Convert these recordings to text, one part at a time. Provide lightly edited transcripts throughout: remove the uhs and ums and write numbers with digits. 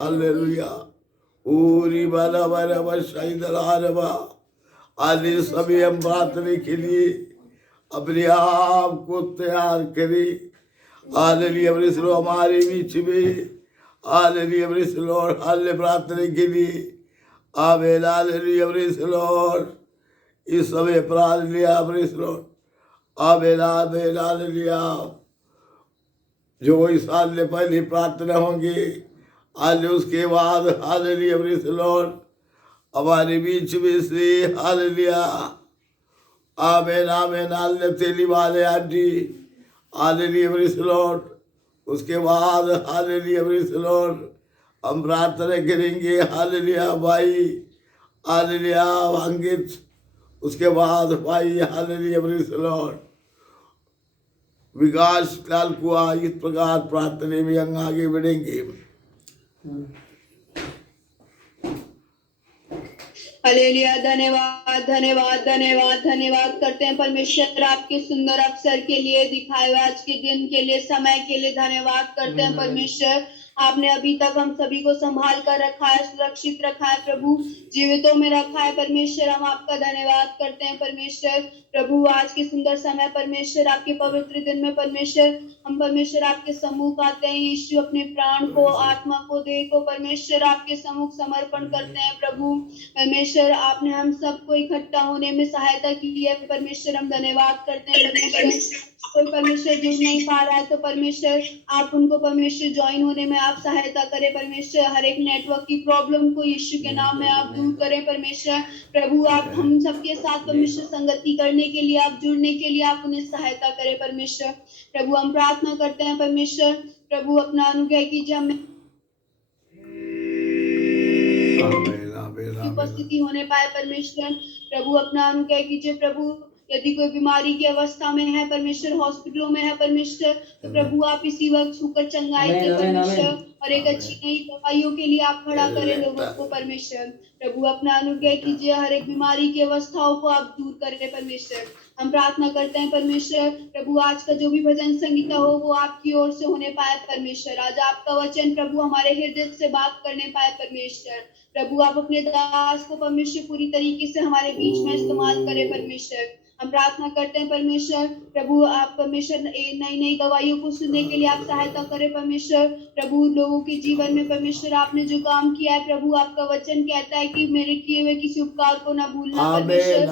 Hallelujah. पूरी बाला बाला बशाइदलारबा। आज सभी हम प्रार्थना के लिए अपने आप को तैयार करें। हालेलुया प्रेज़ हमारे बीच में। Hallelujah praise Lord. हाले प्रार्थना के लिए आमेन। Hallelujah praise Lord. इस समय प्रार्थना प्रेज़ लॉर्ड। आमेन आमेन हालेलुया। जो इस साल में पहली प्रार्थना होंगी आज उसके बाद हालेलुया प्रेज़ लॉर्ड हमारे बीच में से हालेलुया आमेन आमेन हालेलुया तेली वाले आंटी हालेलुया प्रेज़ लॉर्ड। उसके बाद हालेलुया प्रेज़ लॉर्ड हम प्रार्थना करेंगे हालेलुया भाई हालेलुया अंकित। उसके बाद भाई हालेलुया प्रेज़ लॉर्ड विकास लाल कुआ। इस प्रकार प्रार्थना में हम आगे बढ़ेंगे। हालेलुया। धन्यवाद धन्यवाद धन्यवाद धन्यवाद करते हैं परमेश्वर आपके सुंदर अवसर के लिए, दिखाए हुए आज के दिन के लिए, समय के लिए धन्यवाद करते हैं परमेश्वर। आपने अभी तक हम सभी को संभाल कर रखा है, सुरक्षित रखा है प्रभु, जीवितों में रखा है परमेश्वर। हम आपका धन्यवाद करते हैं परमेश्वर। प्रभु आज के सुंदर समय परमेश्वर, आपके पवित्र दिन में परमेश्वर हम परमेश्वर आपके सम्मुख आते हैं। यीशु अपने प्राण को, आत्मा को, देह को परमेश्वर आपके सम्मुख समर्पण करते हैं प्रभु। परमेश्वर आपने हम सबको इकट्ठा होने में सहायता की है परमेश्वर, हम धन्यवाद करते हैं परमेश्वर। कोई परमेश्वर जुड़ नहीं पा रहा है तो परमेश्वर आप उनको परमेश्वर ज्वाइन होने में आप सहायता करें परमेश्वर। हर एक नेटवर्क की प्रॉब्लम को यीशु के नाम में आप दूर करें परमेश्वर। प्रभु आप हम सबके साथ परमेश्वर संगति करने के लिए, आप जुड़ने के लिए आप उन्हें सहायता करें परमेश्वर। प्रभु हम प्रार्थना करते हैं परमेश्वर, प्रभु अपना अनुग्रह कीजिए हमें उपस्थिति होने पाए परमेश्वर। प्रभु अपना अनुग्रह कीजिए प्रभु। यदि कोई बीमारी की अवस्था में है परमेश्वर, हॉस्पिटलों में है परमेश्वर, तो प्रभु आप इसी वक्त छूकर चंगाई दे परमेश्वर, और एक अच्छी नई दवाइयों के लिए आप खड़ा करें लोगों को परमेश्वर। प्रभु अपना अनुग्रह कीजिए, हर एक बीमारी की अवस्थाओं को आप दूर करें परमेश्वर। हम प्रार्थना करते हैं परमेश्वर। प्रभु आज का जो भी भजन संगीता हो वो आपकी ओर से होने पाए परमेश्वर। आज आपका वचन प्रभु हमारे हृदय से बात करने पाए परमेश्वर। प्रभु आप अपने दास को परमेश्वर पूरी तरीके से हमारे बीच में इस्तेमाल करें परमेश्वर। हम प्रार्थना करते हैं परमेश्वर। प्रभु आप परमेश्वर नई नई गवाहियों को सुनने के लिए आप सहायता करें परमेश्वर। प्रभु लोगों के जीवन में परमेश्वर आपने जो काम किया है प्रभु, आपका वचन कहता है कि मेरे किए हुए किसी उपकार को ना भूलना परमेश्वर।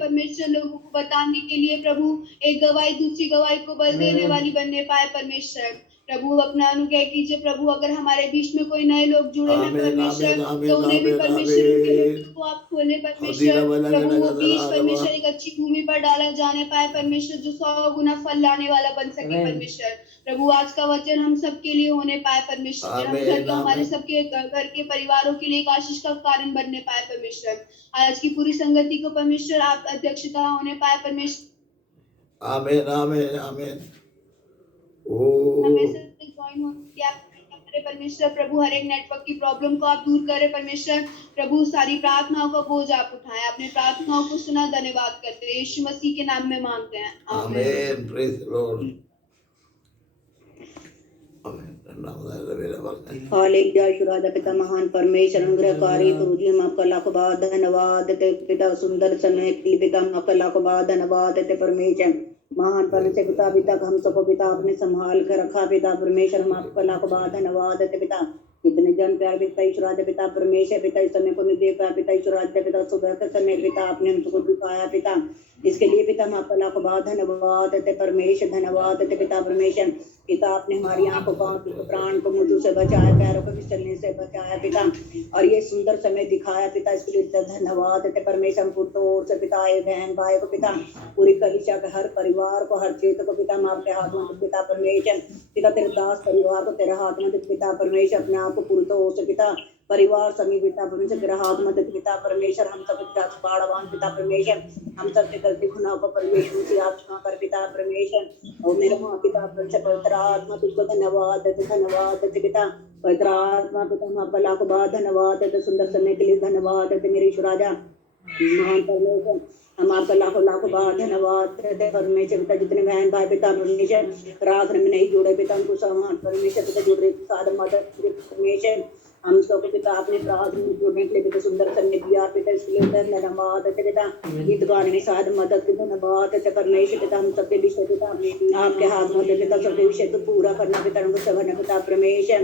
परमेश्वर लोगों को बताने के लिए प्रभु एक गवाही दूसरी गवाही को बल देने वाली बनने पाए परमेश्वर। प्रभु अपना अनुग्रह कीजिए प्रभु। अगर हमारे बीच में कोई नए लोग जुड़े हैं परमेश्वर, तो उन्हें भी परमेश्वर उनके हृदय को आप खोले परमेश्वर। प्रभु वो बीज परमेश्वर एक अच्छी भूमि पर डाला जाने पाए परमेश्वर, जो 100 गुना फल लाने वाला बन सके परमेश्वर। प्रभु आज का वचन हम सबके लिए होने पाए परमेश्वर। हम घर का हमारे सबके घर के परिवारों के लिए एक आशीष का कारण बनने पाए परमेश्वर। आज की पूरी संगति को परमेश्वर आप अध्यक्षता होने पाए परमेश्वर। आमीन आमीन आमीन। परमेश्वर प्रभु हर एक नेटवर्क की प्रॉब्लम को आप दूर करें परमेश्वर। प्रभु सारी प्रार्थनाओं का बोझ आप उठाएं। अपनी प्रार्थनाओं को सुना, धन्यवाद करते हैं यीशु मसीह के नाम में मांगते हैं, आमीन। Praise the Lord. हालेलुया। शुरादा पिता महान परमेश्वर अनुग्रहकारी प्रभु जी, हम आपका लाखों बार धन्यवाद देते पिता, सुंदर समय के लिए पिता हम आपका लाखों बार धन्यवाद देते परमेश्वर। महान परमेश्वर पिता, अभी तक हम सबको पिता आपने संभाल कर रखा पिता परमेश्वर, हम आपका लाखों बार धन्यवाद देते पिता। इतने जन प्यार पिता ईश्वर पिता परमेश्वर पिता, इस समय को नहीं देखा पिता ईश्वर पिता, सुबह के समय पिता आपने हमको दिखाया पिता, इसके लिए पिता हम आपका लाखों बार धन्यवाद देते परमेश्वर। धन्यवाद देते पिता परमेश्वर। पिता आपने हमारी आंखों को, प्राण को मुझ से बचाया, पैरों को फिसलने से बचाया पिता, और ये सुंदर समय दिखाया पिता, इसके लिए धन्यवाद देते परमेश्वर। पुत्र से पिता, बहन भाई को पिता, पूरी कलीसिया के हर परिवार को, हर क्षेत्र को पिता हम आपके हाथ में पिता परमेश्वर। पिता तेरे दास परिवार को तेरे हाथ में पिता परमेश्वर, अपने आप को पूरी तौर से पिता परिवार सभी पिता परमेश्वर तेरा हाथ में पिता परमेश्वर। हम सब बाड़वान पिता परमेश्वर, हम सबसे गलती खुना को परमेश्वर से आप क्षमा कर पिता परमेश्वर। और मेरे माँ पिता परमेश्वर पवित्र आत्मा तुझको धन्यवाद देते पिता। पवित्र आत्मा पिता हम आपका लाखों बार धन्यवाद देते, सुंदर समय के लिए धन्यवाद देते मेरे ईश्वर राजा। महान परमेश्वर हम आपका लाखों लाखों बार धन्यवाद देते हैं परमेश्वर पिता। जितने बहन भाई पिता परमेश्वर प्रार्थना में नहीं जुड़े पिता उनको सामान परमेश्वर पिता जुड़ रहे साधन मदद परमेश्वर हम सबको पिता अपने प्रार्थना में जुड़ने के लिए पिता सुंदर समय दिया पिता इसके लिए धन्यवाद देते पिता। गीत गाने में साधन मदद के धन्यवाद देते परमेश्वर पिता। हम सबके विषय पिता आपके हाथ में होते पिता सबके विषय तो पूरा करना पिता उनको सब पिता परमेश्वर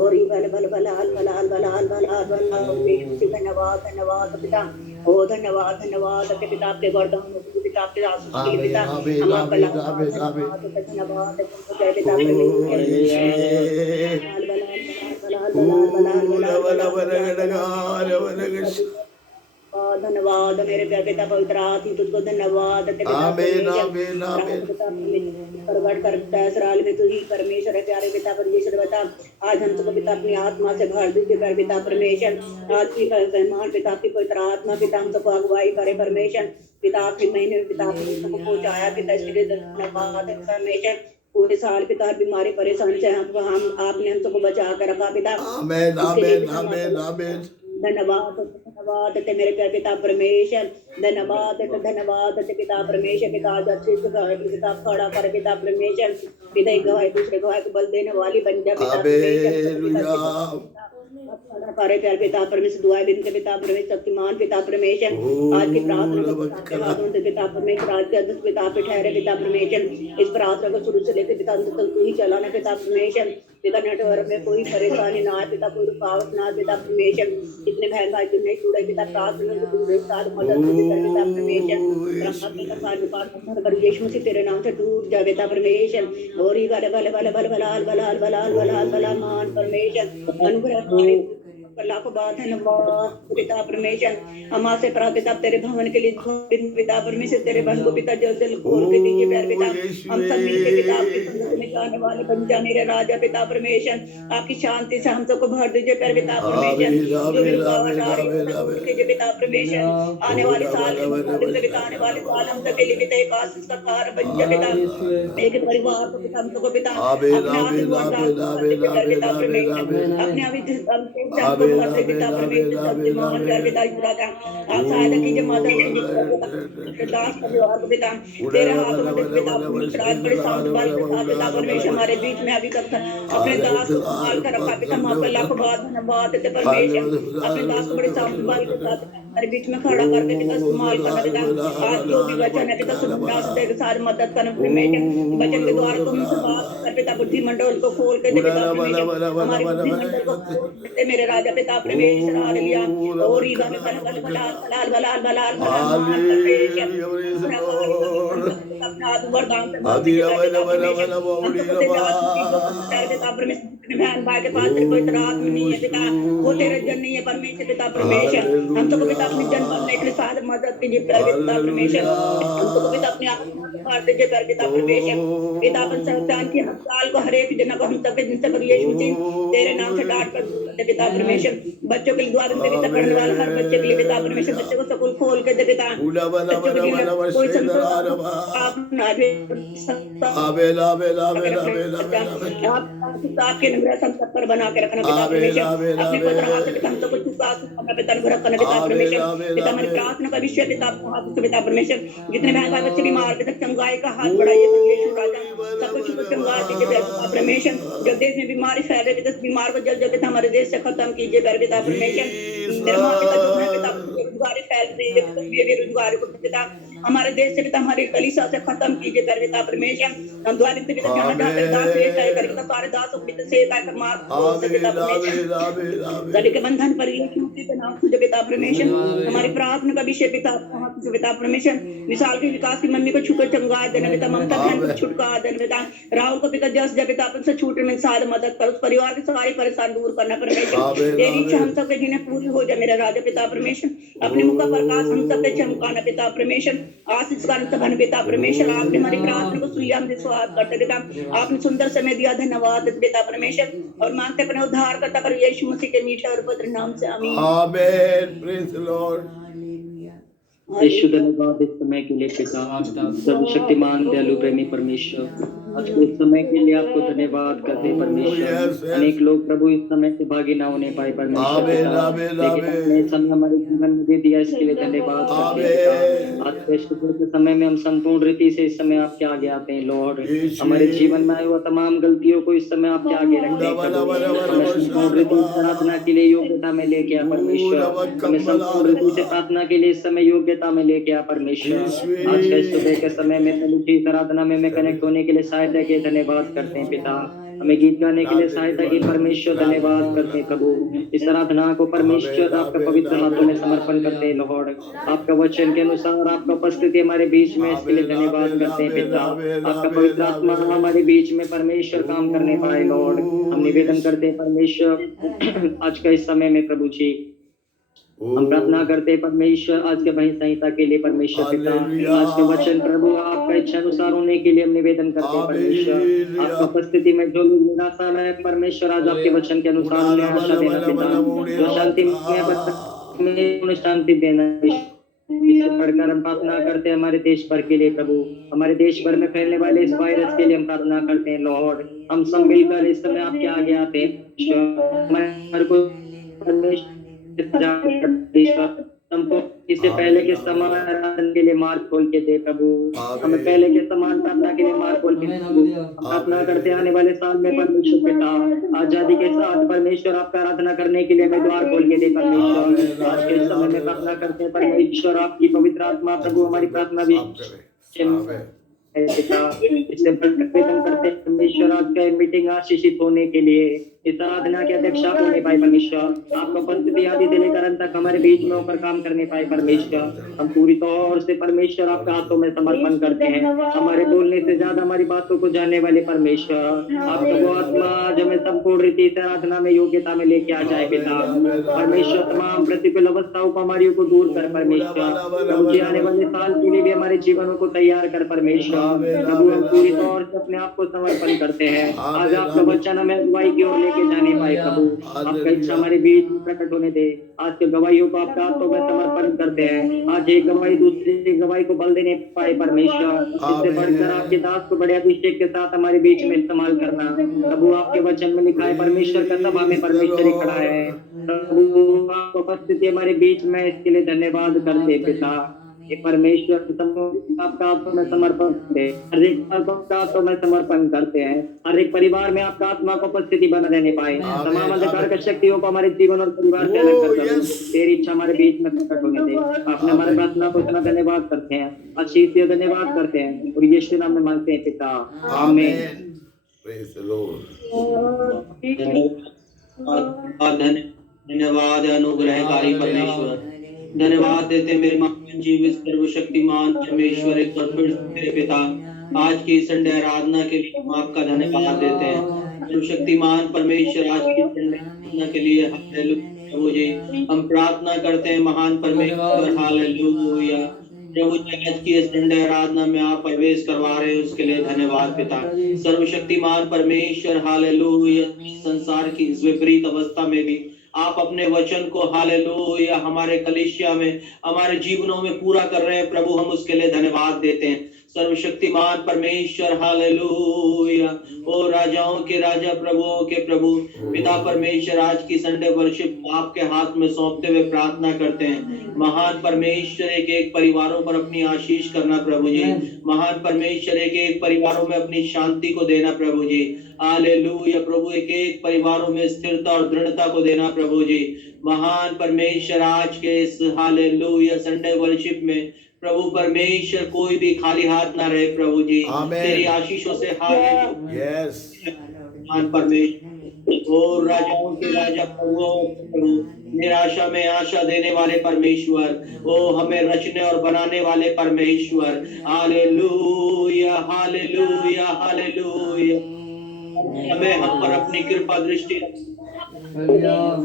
और ही भले भले भला हल भला हल भला हल भला हल भला धन्यवाद धन्यवाद पिता। ओ धन्यवाद धन्यवाद आपके पिता आपके वरदान पिता आपके आशीष के पिता हम आपका धन्यवाद धन्यवाद पिता धन्यवाद मेरे प्यारे पिता पवित्र आत्मा तुझको धन्यवाद आमीन आमीन आमीन। प्रकट करता है इसराइल में तू ही परमेश्वर है प्यारे पिता परमेश्वर बता। आज हम सबको पिता अपनी आत्मा से भर दीजिए प्यारे पिता परमेश्वर। आज की मेहमान पिता की पवित्र आत्मा पिता हम सबको अगुवाई करे परमेश्वर पिता आखिरी महीने में पिता हमको पहुंचाया पिता इसके लिए धन्यवाद परमेश्वर। पूरे साल पिता बीमारी परेशानी से हम आपने हम सबको बचा कर रखा पिता। आमीन आमीन आमीन आमीन। धन्यवाद धन्यवाद ते मेरे प्यारे पिता परमेश्वर धन्यवाद ते पिता परमेश्वर पिता आज अच्छे से पिता खड़ा कर पिता परमेश्वर पिता एक गवाही दूसरे गवाही को बल देने वाली बन जा पिता परमेश्वर करे प्यारे पिता परमेश्वर दुआएं बिनते पिता परमेश्वर शक्तिमान पिता परमेश्वर। आज की प्रार्थना को पिता परमेश्वर आज के अध्यक्ष पिता पे ठहरे पिता परमेश्वर। इस प्रार्थना को शुरू से लेकर पिता अंत तक तू ही चलाना पिता परमेश्वर पिता। नेटवर्क में कोई परेशानी ना आए पिता कोई रुकावट ना आए पिता परमेश्वर। इतने बहन भाई जिन्हें जुड़े पिता प्रार्थना को जुड़े साथ मदद पिता परमेश्वर। यीशु मसीह तेरे नाम से टूट जाए पिता परमेश्वर। और ही भले भले भले भले भला भला भला भला भला मान परमेश्वर अनुग्रह लाखों बात है नवाज पिता परमेश्वर। हम आपसे प्रार्थना पिता तेरे भवन के लिए पिता परमेश्वर तेरे भवन को पिता जल्द जल्द खोल के दीजिए प्यारे पिता। हम सब मिलकर पिता आपकी संगत में जाने वाले बन जा मेरे राजा पिता परमेश्वर। आपकी शांति से हम सबको भर दीजिए प्यारे पिता परमेश्वर। जो भी रुकावट आ रही है पिता परमेश्वर आने वाले साल पिता आने वाले साल हम सबके लिए पिता एक आशीष का कार्य बन जाए पिता। एक परिवार को पिता हम सबको पिता पिता परमेश्वर अपने अभी पिता परमेश्वर शक्तिमान कर पिता राजा आप सहायता कीजिए माता दास परिवार को पिता तेरे हाथों में पिता परमेश्वर बड़े सामर्थ्य पिता परमेश्वर हमारे बीच में अभी तक अपने दास को संभाल कर रखा पिता हम आपका लाखों धन्यवाद देते परमेश्वर। अपने दास को बड़े सामर्थ्य के साथ हमारे बीच में खड़ा करके पिता संभाल करना पिता। आज जो भी वचन है पिता सुदास के साथ मदद करना परमेश्वर। वचन के द्वारा तुम से बात कर पिता बुद्धिमंडल को खोल के दे पिता परमेश्वर। हमारे बुद्धिमंडल को खोल के मेरे राजा पिता परमेश्वर हालेलुया। और ही गाने बल बल बलाल बलाल बलाल बलाल बहन भाई के पास कोई रात में नहीं है पिता वो तेरे जन नहीं है परमेश्वर पिता परमेश्वर। हम सबको पिता अपने जन बनने के लिए साथ मदद कीजिए पिता परमेश्वर। हम सबको पिता अपने आप मार दीजिए पिता परमेश्वर। पिता अपन संतान की हड़ताल को हर एक जना को हम सबके जिनसे पर यीशु मसीह तेरे नाम से डांट कर पिता परमेश्वर। बच्चों के लिए दुआ देते पिता पढ़ने वाले हर बच्चे के लिए पिता परमेश्वर बच्चे को स्कूल खोल के दे पिता कोई संसार आप ना भी आपके निग्रह संकट पर बना के रखना पिता परमेश्वर। अपने पत्र हाथ से हम तो कुछ साथ करना पिता अनुग्रह करना पिता परमेश्वर। पिता हमारी प्रार्थना का विषय पिता हाथ से पिता परमेश्वर। जितने बहन भाई बच्चे बीमार पिता चंगाई का हाथ बढ़ाइए यीशु राजा सब कुछ चंगा दीजिए पिता परमेश्वर। जब देश में बीमारी फैल रही पिता बीमार को जल्द जल्द हमारे देश से खत्म कीजिए पिता परमेश्वर। बेरोजगारी फैल रही है बेरोजगारी को पिता हमारे देश से पिता हमारी कलीसिया से खत्म कीजिए पिता परमेश्वर। हम द्वारा से पिता जाना चाहते दास तय करके सारे दासों को पिता सेवा कर मार पिता परमेश्वर। गले के बंधन पर यीशु मसीह के नाम से पिता परमेश्वर। हमारी प्रार्थना का विषय पिता पिता परमेश्वर। विशाल के विकास की मम्मी को छूकर चंगा देना पिता ममता बहन को छुटकारा देना पिता। राहुल को पिता जस जब पिता अपन से छूटने में साथ मदद कर उस परिवार के सारी परेशान दूर करना परमेश्वर। तेरी इच्छा हम सबके जिन्हें पूरी हो जाए मेरा राजा पिता परमेश्वर। अपने मुख का प्रकाश हम सब पे चमकाना पिता परमेश्वर। आशीष का बन पिता परमेश्वर। आपने हमारी प्रार्थना को सुनिया हमसे स्वागत करते पिता। आपने सुंदर समय दिया धन्यवाद पिता परमेश्वर। और मांगते अपने उद्धार करता पर यीशु मसीह के मीठे और पवित्र नाम से आमीन आमीन। Praise the Lord. यीशु धन्यवाद इस समय के लिए पिता, सर्वशक्तिमान दयालु प्रेमी परमेश्वर, आज के इस समय के लिए आपको धन्यवाद करते हैं परमेश्वर। अनेक लोग प्रभु इस समय से भागी ना होने पाए परमेश्वर पिता, लेकिन आपने इस समय हमारे जीवन में दे दिया, इसके लिए धन्यवाद करते हैं पिता। आज के शुक्र के समय में हम संपूर्ण रीति से इस समय आपके आगे आते हैं लॉर्ड। हमारे जीवन में आए हुए तमाम गलतियों को इस समय आपके आगे रखते हैं प्रभु। हमें संपूर्ण रीति से प्रार्थना के लिए योग्यता में लेके आ परमेश्वर। हमें संपूर्ण रीति से प्रार्थना के लिए इस समय योग्यता में लेके आ परमेश्वर। आज के सुबह के समय में प्रभु जी आराधना में कनेक्ट होने के लिए सहायता के धन्यवाद करते हैं पिता। हमें गीत गाने के लिए सहायता की परमेश्वर धन्यवाद करते हैं प्रभु। इस आराधना को परमेश्वर आपके पवित्र हाथों में समर्पण करते हैं लॉर्ड। आपका वचन के अनुसार आपका उपस्थिति हमारे बीच में, इसके लिए धन्यवाद करते हैं पिता। आपका पवित्र आत्मा हमारे बीच में परमेश्वर काम करने पाए लॉर्ड। हम निवेदन करते हैं परमेश्वर आज का इस समय में प्रभु जी हम प्रार्थना करते हैं परमेश्वर आज के वही संहिता के लिए परमेश्वर पिता। आज के वचन प्रभु आपका इच्छा अनुसार होने के लिए हम निवेदन करते हैं परमेश्वर। आपकी उपस्थिति में जो लोग निराशा में परमेश्वर आज आपके वचन के अनुसार उन्हें आशा देना पिता, जो शांति में उन्हें शांति देना। इससे पढ़कर हम प्रार्थना करते हैं हमारे देश भर के लिए प्रभु। हमारे देश भर में फैलने वाले इस वायरस के लिए हम प्रार्थना करते हैं लॉर्ड। हम सब मिलकर इस समय आपके आगे आते हैं हमारे को परमेश्वर हमको इससे पहले के समान के लिए मार्ग खोल के दे प्रभु। हमें पहले के समान प्रार्थना के लिए मार्ग खोल के दे प्रभु। प्रार्थना करते आने वाले साल में परमेश्वर पिता आजादी के साथ परमेश्वर आपका आराधना करने के लिए हमें द्वार खोल के दे परमेश्वर। आज के समय में प्रार्थना करते हैं परमेश्वर आपकी पवित्र आत्मा प्रभु हमारी प्रार्थना भी पिता। इससे निवेदन करते हैं परमेश्वर आज का मीटिंग आशीषित होने के लिए इस आराधना के अध्यक्ष आप होने पाए परमेश्वर। आपका उपस्थिति आदि से लेकर अंत तक हमारे बीच में होकर काम करने पाए परमेश्वर। हम पूरी तौर से परमेश्वर आपके हाथों में समर्पण करते हैं। हमारे बोलने से ज्यादा हमारी बातों को जानने वाले परमेश्वर आपका वो आत्मा आज हमें संपूर्ण रीति से आराधना में योग्यता में लेके आ जाए पिता। परमेश्वर तमाम प्रतिकूल अवस्थाओं बीमारियों को दूर कर परमेश्वर। प्रभु जी आने वाले साल के लिए भी हमारे जीवनों को तैयार कर परमेश्वर। प्रभु हम पूरी तौर से अपने आप को समर्पण करते हैं। आज आपका वचन हमें अगुवाई की ओर लेके जाने पाए प्रभु। आपका इच्छा हमारे बीच प्रकट होने दे। आज के गवाहियों को आपके हाथों में समर्पण करते हैं। आज एक गवाही दूसरी गवाही को बल देने पाए परमेश्वर। इससे बढ़कर आपके दास को बड़े अभिषेक के साथ हमारे बीच में इस्तेमाल करना प्रभु। आपके वचन में लिखा है परमेश्वर का सभा में परमेश्वर ही खड़ा है प्रभु। आपकी उपस्थिति हमारे बीच में, इसके लिए धन्यवाद करते पिता। ये परमेश्वर आपका हाथों में समर्पण करते हैं। हर एक आपका हाथों में समर्पण करते हैं। हर एक परिवार में आपका आत्मा को उपस्थिति बना रहने पाए। तमाम अंधकार की शक्तियों को हमारे जीवन और परिवार से अलग कर प्रभु। तेरी इच्छा हमारे बीच में प्रकट होने दे। आपने हमारे प्रार्थना को इतना धन्यवाद करते हैं, आशीष से धन्यवाद करते हैं और यीशु नाम में मांगते हैं पिता, आमीन। Praise the Lord. धन्यवाद अनुग्रहकारी परमेश्वर। धन्यवाद देते मेरे महान जीवित सर्वशक्तिमान परमेश्वर एक बार फिर से मेरे पिता आज की संडे आराधना के लिए हम आपका धन्यवाद देते हैं। सर्वशक्तिमान परमेश्वर आज की संडे आराधना के लिए हालेलुया प्रभु जी हम प्रार्थना करते हैं महान परमेश्वर हालेलुया। प्रभु जी आज की संडे आराधना में आप प्रवेश करवा रहे हैं उसके लिए धन्यवाद पिता। सर्वशक्तिमान परमेश्वर हालेलुया संसार की इस विपरीत अवस्था में भी आप अपने वचन को हालेलुया हमारे कलीसिया में हमारे जीवनों में पूरा कर रहे हैं प्रभु। हम उसके लिए धन्यवाद देते हैं। सर्वशक्तिमान परमेश्वर हालेलुया ओ राजाओं के राजा प्रभुओं के प्रभु पिता परमेश्वर आज की संडे वर्शिप आपके हाथ में सौंपते हुए प्रार्थना करते हैं। महान परमेश्वर एक एक परिवारों पर अपनी आशीष करना प्रभु जी। महान परमेश्वर एक एक परिवारों में अपनी शांति को देना प्रभु जी। हालेलुया प्रभु एक एक परिवारों में स्थिरता और दृढ़ता को देना प्रभु जी। महान परमेश्वर आज के इस हालेलुया संडे वर्शिप में प्रभु परमेश्वर कोई भी खाली हाथ ना रहे प्रभु जी। तेरी आशीषों से हालेलुया महान परमेश्वर और राजाओं के राजा प्रभु निराशा में आशा देने वाले परमेश्वर ओ हमें रचने और बनाने वाले परमेश्वर हालेलुया हालेलुया हालेलुया हमें हम पर अपनी कृपा दृष्टि राजाओं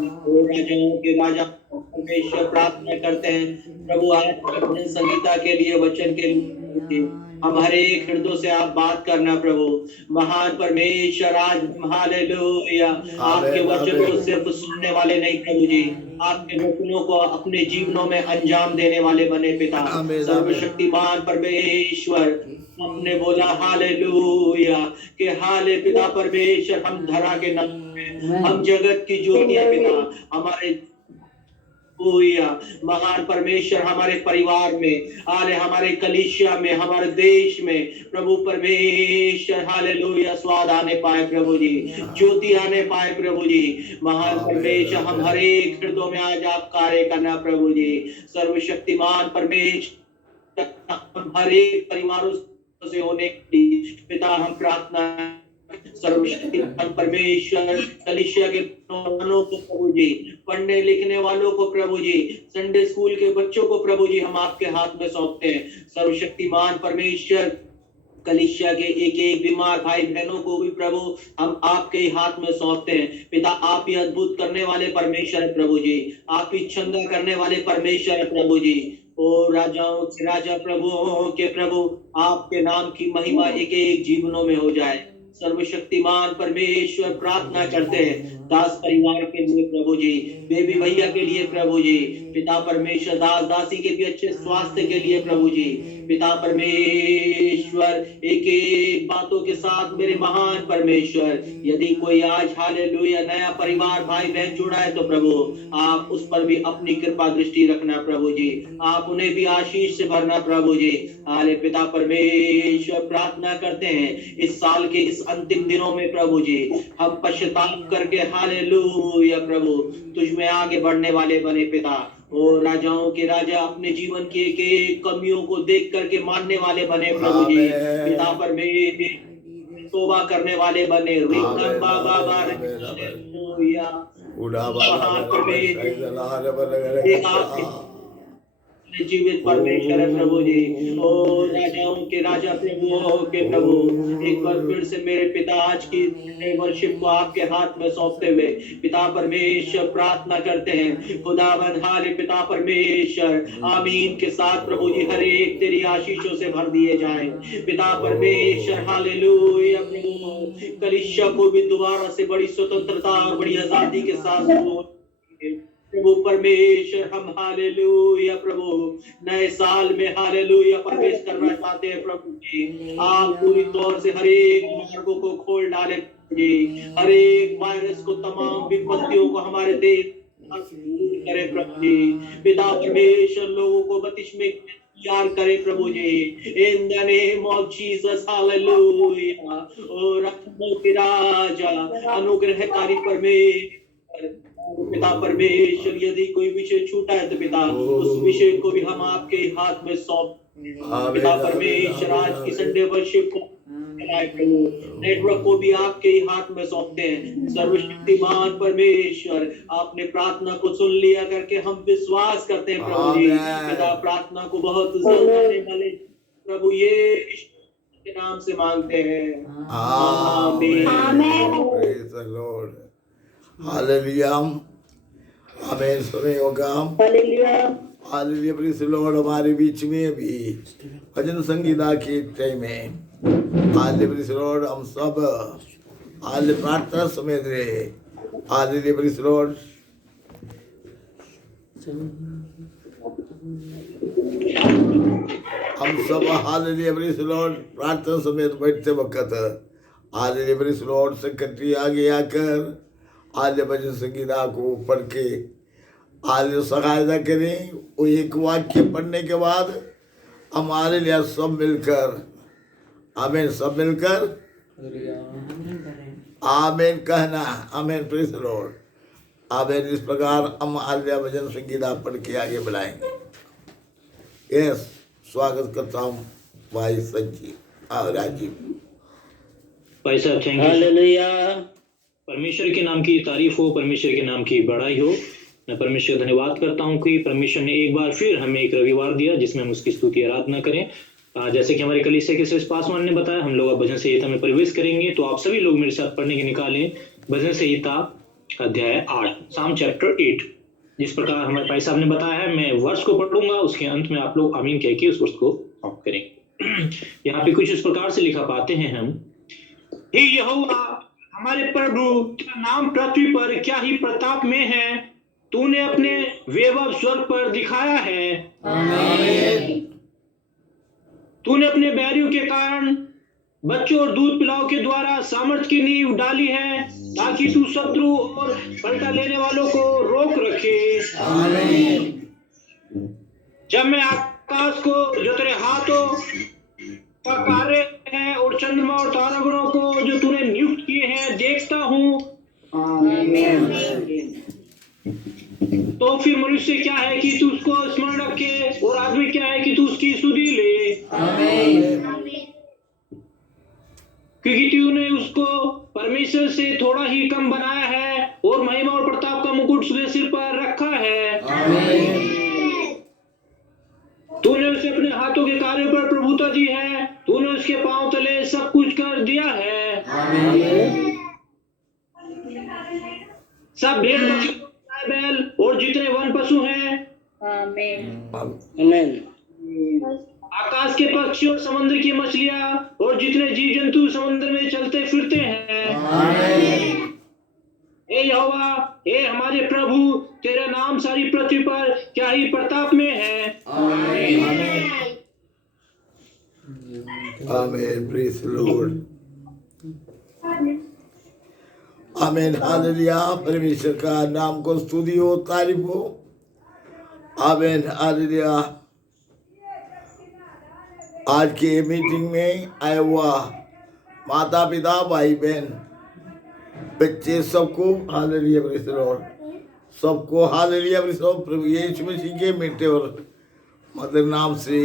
के राजा परमेश्वर प्रार्थना करते हैं प्रभु आज भजन संगीता के लिए वचन के लिए हम हर एक हृदय से आप बात करना प्रभु। महान परमेश्वर आज हालेलुया आपके वचनों सिर्फ सुनने वाले नहीं प्रभु जी, आपके वचनों को अपने जीवनों में अंजाम देने वाले बने पिता। सर्वशक्तिमान परमेश्वर हमने बोला हालेलुया कि हाले पिता परमेश्वर हम धरा के नाम में, हम जगत की ज्योतियां पिता, हमारे महान परमेश्वर हमारे परिवार में, हाले हमारे कलीसिया में, हमारे देश में प्रभु परमेश्वर हालेलुया स्वाद आने पाए प्रभु जी, ज्योति आने पाए प्रभु जी। महान परमेश्वर हम हर एक हृदय में आज आप कार्य करना प्रभु जी। सर्वशक्तिमान परमेश्वर हम हर एक परिवारों से होने की पिता हम प्रार्थना। सर्वशक्तिमान परमेश्वर कलीसिया के वालों को प्रभु जी, पढ़ने लिखने वालों को प्रभु जी, संडे स्कूल के बच्चों को प्रभु जी हम आपके हाथ में सौंपते हैं। सर्वशक्तिमान परमेश्वर कलीसिया के एक एक बीमार भाई बहनों को भी प्रभु हम आपके ही हाथ में सौंपते हैं पिता। आप ही अद्भुत करने वाले परमेश्वर है प्रभु जी, आप ही चंगा करने वाले परमेश्वर है प्रभु जी। ओ राजाओं के राजा प्रभुओं के प्रभु, आपके नाम की महिमा एक एक जीवनों में हो जाए। सर्वशक्तिमान परमेश्वर प्रार्थना करते हैं दास परिवार के लिए प्रभु जी, बेबी भैया के लिए प्रभु जी, पिता परमेश्वर दास दासी के भी अच्छे स्वास्थ्य के लिए प्रभु जी। पिता परमेश्वर एक एक बातों के साथ मेरे महान परमेश्वर, यदि कोई आज हालेलुया नया परिवार भाई बहन जुड़ा है तो प्रभु आप उस पर भी अपनी कृपा दृष्टि रखना प्रभु जी, आप उन्हें भी आशीष से भरना प्रभु जी। हाले पिता परमेश्वर प्रार्थना करते हैं इस साल के इस अंतिम दिनों में प्रभु जी हम पश्चाताप करके हालेलुया प्रभु तुझ में आगे बढ़ने वाले बने पिता। ओ राजाओं के राजा अपने जीवन के एक कमियों को देख करके मानने वाले बने प्रभु जी। पिता परमेश्वर तौबा करने वाले बने। जीवित परमेश्वर है प्रभु जी। ओ राजाओं के राजा प्रभुओं के प्रभु, एक बार फिर से मेरे पिता आज की वर्शिप को आपके हाथ में सौंपते हुए पिता परमेश्वर प्रार्थना करते हैं खुदावंद हाले पिता परमेश्वर आमीन के साथ प्रभु जी हर एक तेरी आशीषों से भर दिए जाएं पिता परमेश्वर हालेलुया। प्रभु कलीसिया को भी दोबारा से बड़ी स्वतंत्रता और बड़ी आजादी के साथ प्रभु परमेश्वर हम हालेलुया प्रभु नए साल में हालेलुया प्रवेश करना चाहते हैं प्रभु जी। आप पूरी तौर से हर एक मार्गों को खोल डाले जी, हर एक वायरस को तमाम विपत्तियों को हमारे देश करे प्रभु जी। पिता परमेश्वर लोगों को बपतिस्मे यार करे प्रभु जी in the name of Jesus hallelujah. ओ रक्षकों के राजा अनुग्रहकारी परमेश्वर पिता परमेश्वर यदि कोई विषय छूटा है तो पिता उस विषय को भी हम आपके हाथ में सौंप पिता परमेश्वर आज की संडे वर्शिप को नेटवर्क को भी आपके ही हाथ में सौंपते हैं। सर्वशक्तिमान परमेश्वर आपने प्रार्थना को सुन लिया करके हम विश्वास करते हैं प्रभु जी। पिता प्रार्थना को बहुत करने वाले प्रभु ये के नाम से मांगते हैं आमीन। हालेलुया आमीन। सुने होगा hallelujah hallelujah praise the Lord. हमारे बीच में भी भजन संगीता के टाइम में हालेलुया प्रेज़ द लॉर्ड हम सब हालेलुया प्रार्थना समेत रहे हालेलुया प्रेज़ द लॉर्ड। हम सब हालेलुया प्रेज़ द लॉर्ड प्रार्थना समेत बैठते वक्त hallelujah praise the Lord secretary आगे आकर आले भजन संगीता को पढ़ के आले सहायता करें। वो एक वाक्य पढ़ने के बाद हमारे लिए सब मिलकर आमीन, सब मिलकर आमीन कहना आमीन प्रेज़ द लॉर्ड आमीन। इस प्रकार हम आले भजन संगीता पढ़ के आगे बढ़ाएंगे। यस स्वागत करता हूँ भाई संजीव और राजीव भाई साहब। Thank you hallelujah. परमेश्वर के नाम की तारीफ हो, परमेश्वर के नाम की बड़ाई हो। मैं परमेश्वर का धन्यवाद करता हूँ कि परमेश्वर ने एक बार फिर हमें एक रविवार दिया जिसमें हम उसकी स्तुति आराधना करें। जैसे कि हमारे कलीसिया के श्रेष्ठ पासवान ने बताया हम लोग अब भजन संहिता में प्रवेश करेंगे, तो आप सभी लोग मेरे साथ पढ़ने के निकालें भजन संहिता अध्याय 8 साम चैप्टर 8। जिस प्रकार हमारे भाई साहब ने बताया है मैं वर्ष को पढ़ूंगा, उसके अंत में आप लोग आमीन कह के उस वर्ष को समाप्त करेंगे। यहाँ पे कुछ इस प्रकार से लिखा पाते हैं हम, हे यहोवा हमारे प्रभु, तेरा नाम पृथ्वी पर क्या ही प्रताप में है, तूने अपने वैभव स्वर्ग पर दिखाया है। तूने अपने बैरियों के कारण बच्चों और दूध पिलाओ के द्वारा सामर्थ्य की नींव डाली है, ताकि तू शत्रु और पलटा लेने वालों को रोक रखे। जब मैं आकाश को जो तेरे हाथों का कार्य है और चंद्रमा और तारागणों को जो तूने नियुक्त किए हैं देखता हूँ, तो फिर मनुष्य क्या है कि तू उसको स्मरण रखे, और आदमी क्या है कि तू उसकी स्तुति ले। क्योंकि तूने उसको परमेश्वर से थोड़ा ही कम बनाया है और महिमा और प्रताप का मुकुट उसके सिर पर रखा है। तूने उसे अपने हाथों के कार्यों पर प्रभुता दी है, तूने उसके पांव तले सब कुछ कर दिया है। सब भेड़ बकरी, गाय बैल और जितने वन पशु हैं, आकाश के पक्षियों, समुद्र की मछलियां और जितने जीव जंतु समुद्र में चलते फिरते हैं। हे यहोवा, हे हमारे प्रभु, तेरा नाम सारी पृथ्वी पर क्या ही प्रताप में है। आमीन, प्रेज द लॉर्ड। आमीन, हालेलुया। परमेश्वर का नाम को स्तुति हो, तारीफ हो। आमीन, हालेलुया। आज के मीटिंग में आया हुआ माता पिता भाई बहन बच्चे सबको हालेलुया, प्रेज द लॉर्ड। सबको हालेलुया, प्रेज द लॉर्ड। प्रभु यीशु मसीह के मीठे और मधुर नाम से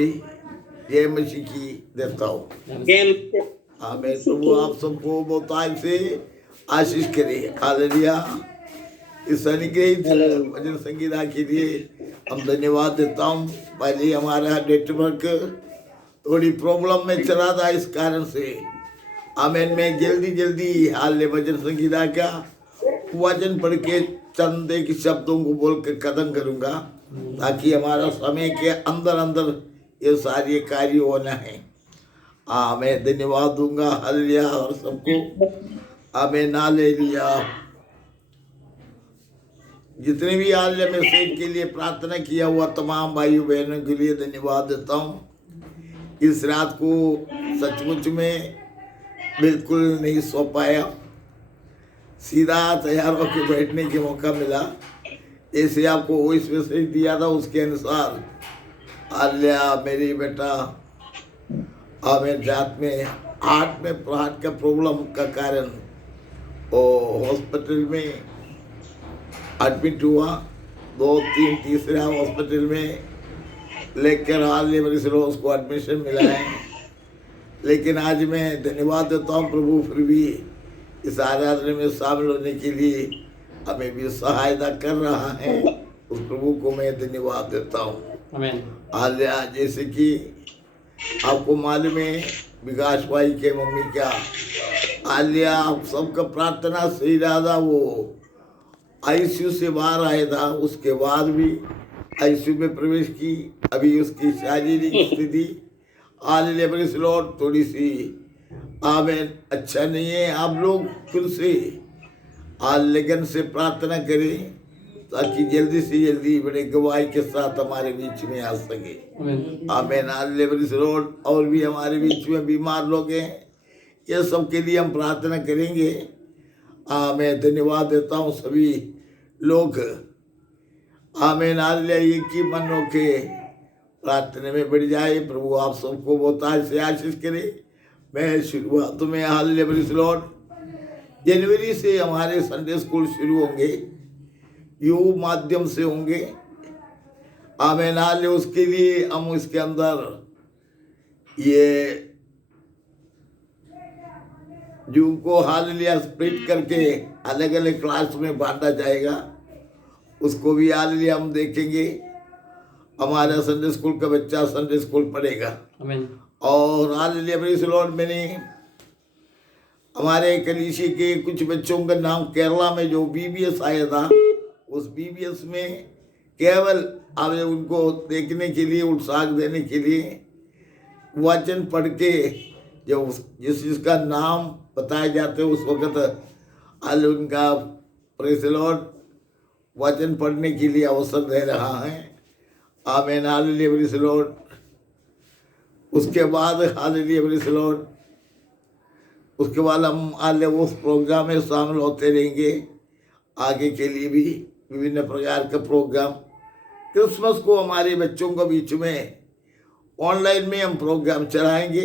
जय मसीह की देता हूँ। आमीन। प्रभु आप सबको बहुत से आशीष करे। हालेलुया। इस अनुग्रहित भजन संगीता के लिए हम धन्यवाद देता हूँ। पहले हमारा नेटवर्क थोड़ी प्रॉब्लम में चला था, इस कारण से आमीन मैं जल्दी हाल भजन संगीता का वचन पढ़ के चंद एक शब्दों को बोल के खत्म करूँगा, ताकि हमारा समय के अंदर ये सारे कार्य होना है। मैं धन्यवाद दूंगा। हालेलुया। और सबको आमीन, हालेलुया। जितने भी हालेलुया मैसेज के लिए प्रार्थना किया हुआ तमाम भाइयों बहनों के लिए धन्यवाद देता हूँ। इस रात को सचमुच में बिल्कुल नहीं सो पाया, सीधा तैयार होकर बैठने के मौका मिला। जैसे आपको वॉइस मैसेज दिया था उसके अनुसार हालेलुया मेरी बेटा आमीन रात में हार्ट का प्रॉब्लम का कारण वो हॉस्पिटल में एडमिट हुआ। 2-3 तीसरा हॉस्पिटल में लेकर हालेलुया उसको एडमिशन मिला है। लेकिन आज मैं धन्यवाद देता हूँ प्रभु, फिर भी इस आराधना में शामिल होने के लिए हमें भी सहायता कर रहा है। उस प्रभु को मैं धन्यवाद देता हूँ। हालेलुया। जैसे कि आपको मालूम है विकास भाई के मम्मी का हालेलुया आप सबका प्रार्थना सही रहा था। वो आईसीयू से बाहर आया था, उसके बाद भी आईसीयू में प्रवेश की। अभी उसकी शारीरिक स्थिति हालेलुया प्रेज़ द लॉर्ड थोड़ी सी आमीन अच्छा नहीं है। आप लोग फिर से लगन से प्रार्थना करें, ताकि जल्दी से जल्दी बड़े गवाही के साथ हमारे बीच में आ सके। आमीन, हालेलुया प्रेज़ द लॉर्ड। और भी हमारे बीच में बीमार लोग हैं, ये सब के लिए हम प्रार्थना करेंगे। मैं धन्यवाद देता हूँ सभी लोग। आमीन, हालेलुया। एक ही मन होके प्रार्थना में बढ़ जाए। प्रभु आप सबको बहुत से आशीष करे। मैं शुरुआत में हालेलुया प्रेज़ द लॉर्ड जनवरी से हमारे संडे स्कूल शुरू होंगे, यू माध्यम से होंगे। आमीन, हालेलुया। उसके लिए हम इसके अंदर ये जूम को हालेलुया स्प्लिट करके अलग अलग क्लास में बांटा जाएगा। उसको भी हालेलुया हम देखेंगे। हमारा संडे स्कूल का बच्चा संडे स्कूल पढ़ेगा। और हालेलुया प्रेज़ द लॉर्ड मैंने हमारे कलीसिया के कुछ बच्चों का नाम केरला में जो बीबीएस आया था, उस बीबीएस में केवल हमें उनको देखने के लिए उत्साह देने के लिए वचन पढ़ के जब जिसका नाम बताए जाते उस वक्त आज उनका प्रेज़ द लॉर्ड वचन पढ़ने के लिए अवसर दे रहा है। आमीन, हालेलुया, प्रेज़ द लॉर्ड। उसके बाद हालेलुया, प्रेज़ द लॉर्ड, उसके बाद हम आज उस प्रोग्राम में शामिल होते रहेंगे। आगे के लिए भी विभिन्न प्रकार के प्रोग्राम, क्रिसमस को हमारे बच्चों के बीच में ऑनलाइन में हम प्रोग्राम चलाएंगे।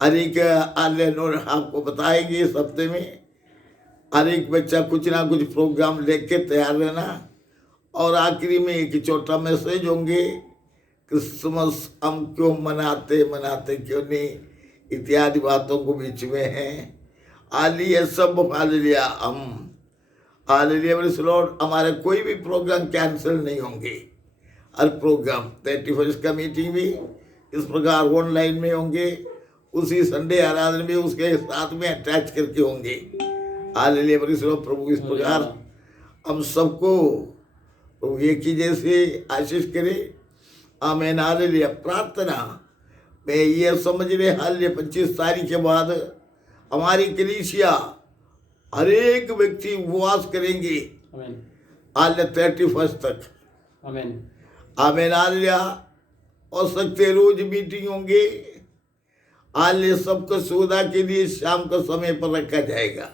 हर एक ऑनलाइन आपको बताएंगे इस हफ्ते में। हर एक बच्चा कुछ ना कुछ प्रोग्राम लेके तैयार रहना। और आखिरी में एक छोटा मैसेज होंगे, क्रिसमस हम क्यों मनाते क्यों नहीं, इत्यादि बातों को बीच में है। हालेलुया, सब हालेलुया, हम हालेलुया, प्रेज़ द लॉर्ड। हमारे कोई भी प्रोग्राम कैंसिल नहीं होंगे। हर प्रोग्राम 31 का मीटिंग भी इस प्रकार ऑनलाइन में होंगे। उसी संडे आराधना भी उसके साथ में अटैच करके होंगे। Hallelujah, praise the Lord. प्रभु इस प्रकार हम सबको प्रभु एक ही जैसे आशीष करे। आमीन, हालेलुया। प्रार्थना में ये समझ रहे, हालेलुया, 25 तारीख के बाद हमारी कलीसिया हर एक व्यक्ति उपवास करेंगे हालेलुया 31 तक। आमीन, आमीन, हालेलुया। और सकते रोज मीटिंग होंगे। हालेलुया, सबको सुविधा के लिए शाम का समय पर रखा जाएगा।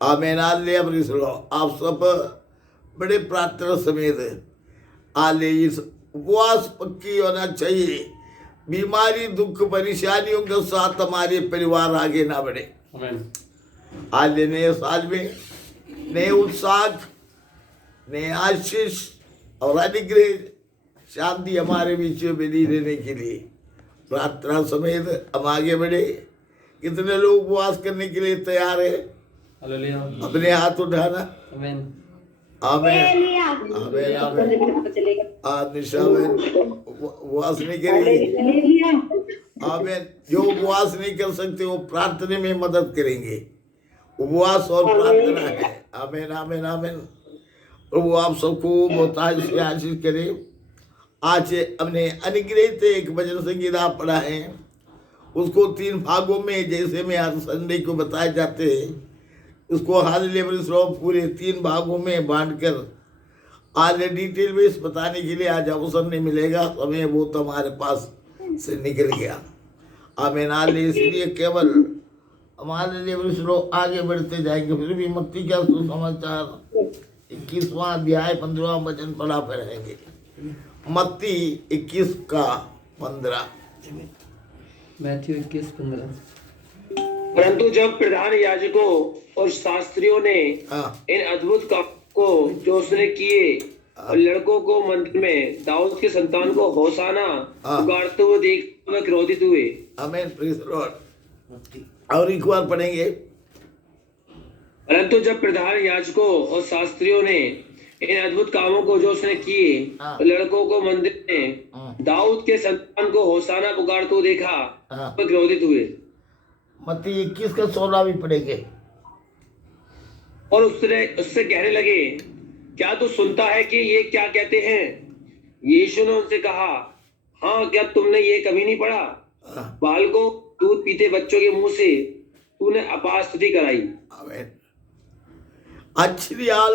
आमीन, हालेलुया, प्रेज़ द लॉर्ड। आप सब बड़े प्रार्थना समेत हालेलुया इस उपवास पक्की होना चाहिए। बीमारी, दुख, परेशानियों के साथ हमारे परिवार आगे ना बढ़े। आमीन, आज नए साल में नए उत्साह, नए आशीष और अनुग्रह, शांति हमारे बीच में बनी रहने के लिए प्रार्थना समेत हम आगे बढ़े। कितने लोग उपवास करने के लिए तैयार है? हालेलुया, अपने हाथ उठाना। आमीन, आमीन, आमीन, आमीन। आज निशा में उपवास नहीं करेंगे। आमीन। जो उपवास नहीं कर सकते वो प्रार्थना में मदद करेंगे। उपवास और प्रार्थना है। आमीन, आमीन, आमीन। प्रभु आप सबको बहुत से आशीष करे। आज हमने अनुग्रहित एक भजन संगीता पढ़ा है, उसको 3 भागों में जैसे में हर संडे को बताए जाते हैं, उसको हालेलुया, प्रेज़ द लॉर्ड पूरे 3 भागों में बांटकर आज डिटेल में इस बताने के लिए आज अवसर नहीं मिलेगा। समय वो तो हमारे पास से निकल गया। आमीन, हालेलुया। इसलिए केवल हमारे लिए प्रेज़ द लॉर्ड आगे बढ़ते जाएंगे। फिर भी मत्ती का सुसमाचार 21वां अध्याय 15वां वचन पढ़ा पर रहेंगे। मत्ती 21 का 15। मैथ्यू 21:15। परंतु जब प्रधान याजकों और शास्त्रियों ने हाँ, इन अद्भुत काम को जो उसने किए और लड़कों को मंदिर में दाऊद के संतान को होसाना पुकारते हुए देख वह क्रोधित हुए। आमीन, प्रेज़ द लॉर्ड। और एक बार पढ़ेंगे। परंतु जब प्रधान याजकों और शास्त्रियों ने इन अद्भुत कामों को जो उसने किए और लड़कों को मंदिर में दाऊद के संतान को होसाना पुकारते हुए देखा वह क्रोधित हुए। मत्ती 21 का 16 भी पढ़ेंगे। और उससे कहने लगे, क्या तू सुनता है कि ये क्या कहते हैं? यीशु ने उनसे कहा, हाँ, क्या तुमने ये कभी नहीं पढ़ा? बालकों दूध पीते बच्चों के मुंह से तूने अपार स्तुति कराई। आमीन। अच्छी हाल